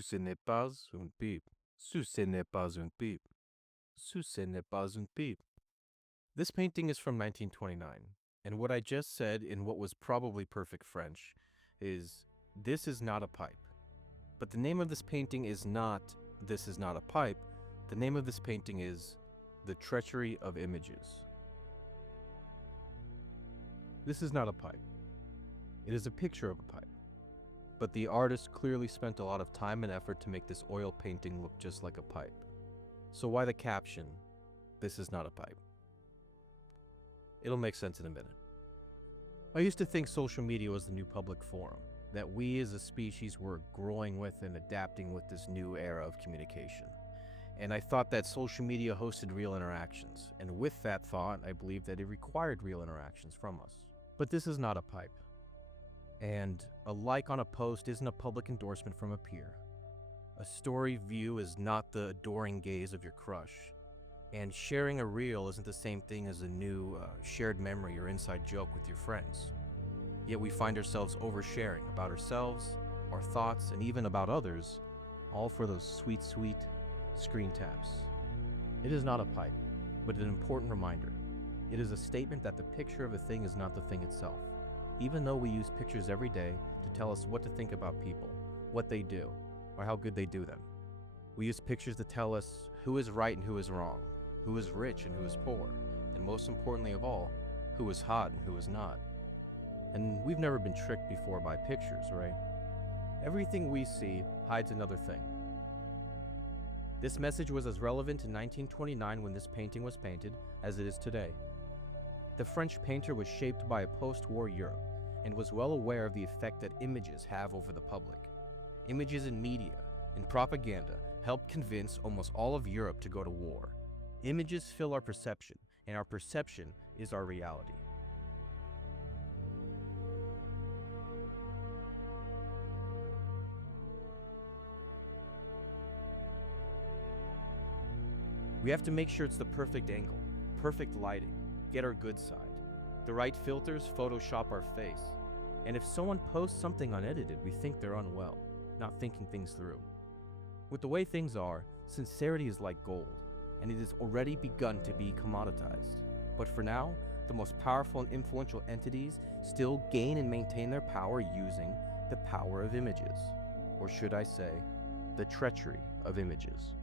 Ce n'est pas une pipe. Ce n'est pas une pipe. Ce n'est pas une pipe. This painting is from 1929, and what I just said in what was probably perfect French is, "This is not a pipe." But the name of this painting is not, "This is not a pipe." The name of this painting is The Treachery of Images. This is not a pipe. It is a picture of a pipe. But the artist clearly spent a lot of time and effort to make this oil painting look just like a pipe. So why the caption, "This is not a pipe"? It'll make sense in a minute. I used to think social media was the new public forum, that we as a species were growing with and adapting with this new era of communication. And I thought that social media hosted real interactions, and with that thought, I believed that it required real interactions from us. But this is not a pipe. And a like on a post isn't a public endorsement from a peer. A story view is not the adoring gaze of your crush. And sharing a reel isn't the same thing as a new shared memory or inside joke with your friends. Yet we find ourselves oversharing about ourselves, our thoughts, and even about others, all for those sweet, sweet screen taps. It is not a pipe, but an important reminder. It is a statement that the picture of a thing is not the thing itself. Even though we use pictures every day to tell us what to think about people, what they do, or how good they do them. We use pictures to tell us who is right and who is wrong, who is rich and who is poor, and most importantly of all, who is hot and who is not. And we've never been tricked before by pictures, right? Everything we see hides another thing. This message was as relevant in 1929 when this painting was painted as it is today. The French painter was shaped by a post-war Europe and was well aware of the effect that images have over the public. Images in media and propaganda helped convince almost all of Europe to go to war. Images fill our perception, and our perception is our reality. We have to make sure it's the perfect angle, perfect lighting, get our good side. The right filters Photoshop our face. And if someone posts something unedited, we think they're unwell, not thinking things through. With the way things are, sincerity is like gold, and it has already begun to be commoditized. But for now, the most powerful and influential entities still gain and maintain their power using the power of images. Or should I say, the treachery of images.